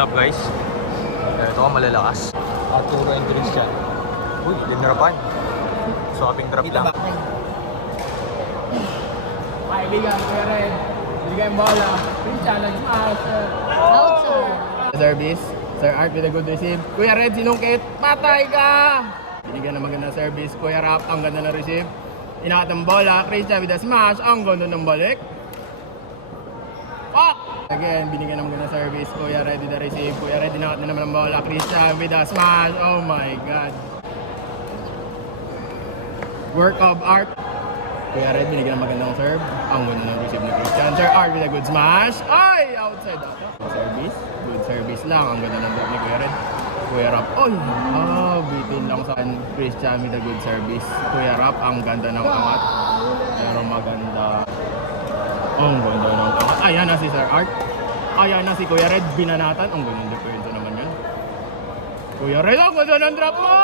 up guys? Ito ka malalakas. Arturo and Christian. Uy, dinrapan. Swapping drop lang. Kaibigan, Kuya Red. Bigay ang bola. Christian, nag-smash. Outside. Service. Sir Art with a good receive. Kuya Red, sinungkit. Patay ka! Binigyan ng magandang service. Kuya Rap, ang ganda ng receive. Inakat ang bola. Christian with a smash. Ang ganda ng balik. Again, binigyan ng magandang service. Kuya Red with a receive. Kuya Red, inakat na naman ang bola. Christian with a smash. Oh my God. Work of art. Kuya Red, binigyan ng magandang serve. Ang ganda ng receive ni Christian. Sir Art with a good smash. Ay! Outside ako. Service. Good service lang. Ang ganda ng drop ni Kuya Red. Kuya Rap. Oy! Bitin lang sa Christian with a good service. Kuya Rap, ang ganda ng angat. Pero maganda. Ang ganda ng angat. Ayan na si Sir Art. Ayan na si Kuya Red. Binanatan. Ang ganda ng defense naman yan. Kuya Red, ang ganda ng drop mo!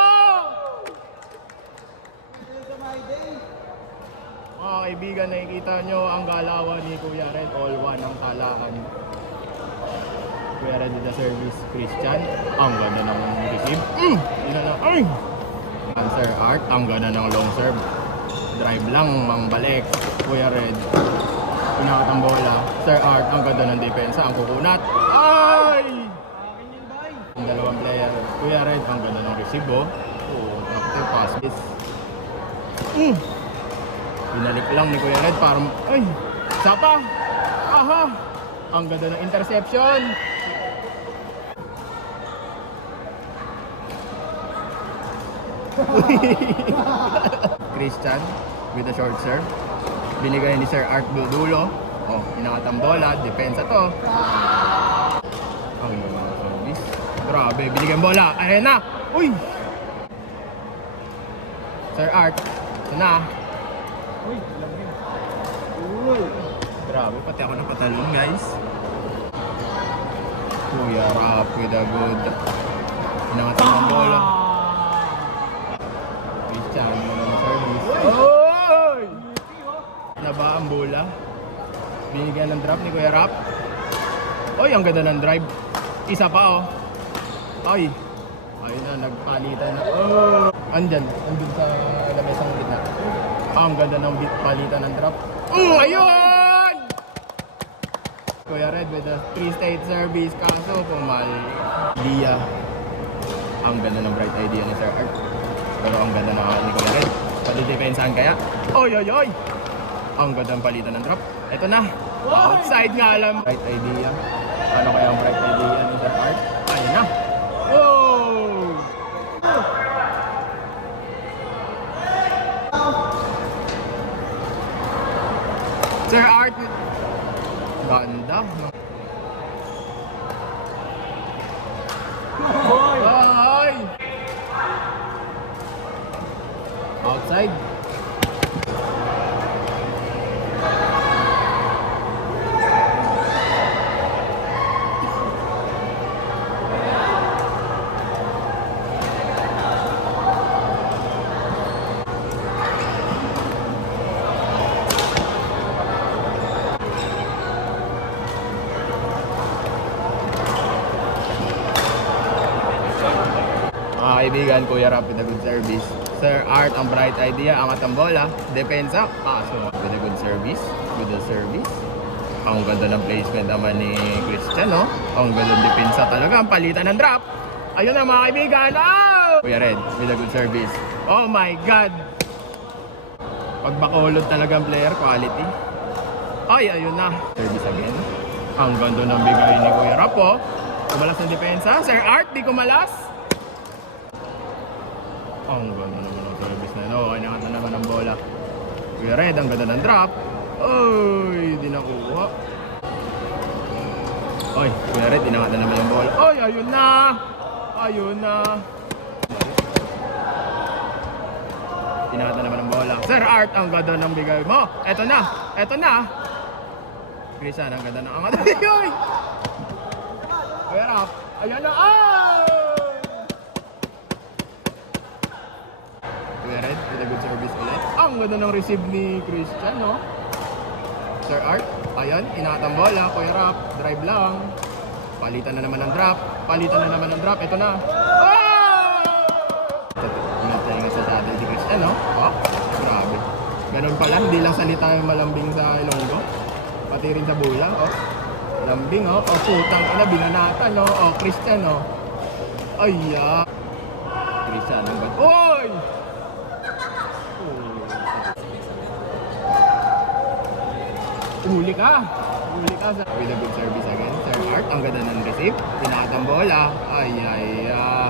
Mga kaibigan, nakikita nyo ang galawan ni Kuya Red. All one ang talaan. Kuya Red with the service. Christian, ang ganda ng receive. Ay! Sir Art, ang ganda ng long serve. Drive lang, mangbalik. Kuya Red, inakat ang bola. Sir Art, ang ganda ng depensa. Ang kukunat. Ay! Ang dalawang player. Kuya Red, ang ganda ng receive. After pass. Binalik lang ni Kuya Red para... Ay! Sapa! Aha! Ang ganda ng interception! Christian with a short serve. Binigay ni Sir Art dulo. Oh, inakat ang bola. Depensa to. Ang ganda ng service. Grabe, binigay ang bola. Ayan na! Uy! Sir Art. Ito na. Grabe, pati ako napatalon guys. Kuya Rap with a good. Inakat ang bola. Christian, ng service. Oy! Naba ang bola. Binigyan ng drop ni Kuya Rap. Oy, ang ganda ng drive. Isa pa oh. Ay. Ayun na, nagpalitan na. Oh! Andyan sa lamesang gitna. Ang ganda ng palitan ng drop. Ayun! Kuya Red with a 3-state service. Kaso idea. Ang ganda ng bright idea ni Sir Art. Pero ang ganda na ni Kuya Red. Pati-depensahan kaya. Oy! Ang ganda ng palitan ng drop. Ito na. Outside nga alam. Bright idea. Ano kaya ang bright idea ni Sir Art? Ayun na. Oh! Sir Art. Ganda. Ay! Outside. Kaibigan, Kuya Rap with a good service. Sir Art, ang bright idea, angat ang bola, depensa, paso. With a good service, Ang ganda ng placement naman ni Christian, no? Ang ganda ng depensa talaga, ang palitan ng drop. Ayun na mga kaibigan, oh! Kuya Red with a good service. Oh my God! Pagbakulod talaga ang player, quality. Ay, ayun na. Service again. Ang ganda ng bigay ni Kuya Rap, oh. Kumalas ng depensa. Sir Art, di kumalas. Ang ganda naman ng service na yun. Oh, inakat na naman ang bola. Kuya Red, ang ganda ng drop. Oy, di nakuha. Oy, Kuya Red, inakat na naman yung bola. Oy, ayun na! Ayun na! Inakat na naman ang bola. Sir Art, ang ganda ng bigay mo. Eto na! Eto na! Christian, ang ganda ng angat. Oy! Kuya Rap, ayan na! Kuya Red with a good service ulit. Ang ganda ng receive ni Christian, no? Sir Art, ayan, inakat ang bola. Kuya Rap, drive lang. Palitan na naman ng drop. Palitan na naman ng drop. Ito na. Oh! Ingat tayo nga sa saddle di Christian, no? Oh, grabe. Ganun pala, hindi lang salita yung malambing sa Ilonggo. Pati rin sa bola, oh. Lambing, oh. Oh, putang ina, binanatan, no? Oh, Christian, oh. Ay, Christian, ang bad. Oy! Huli ka! Huli ka sa... With a good service again. Sir Art, ang ganda ng receive. Tinakatang bola. Ay, ay, ay.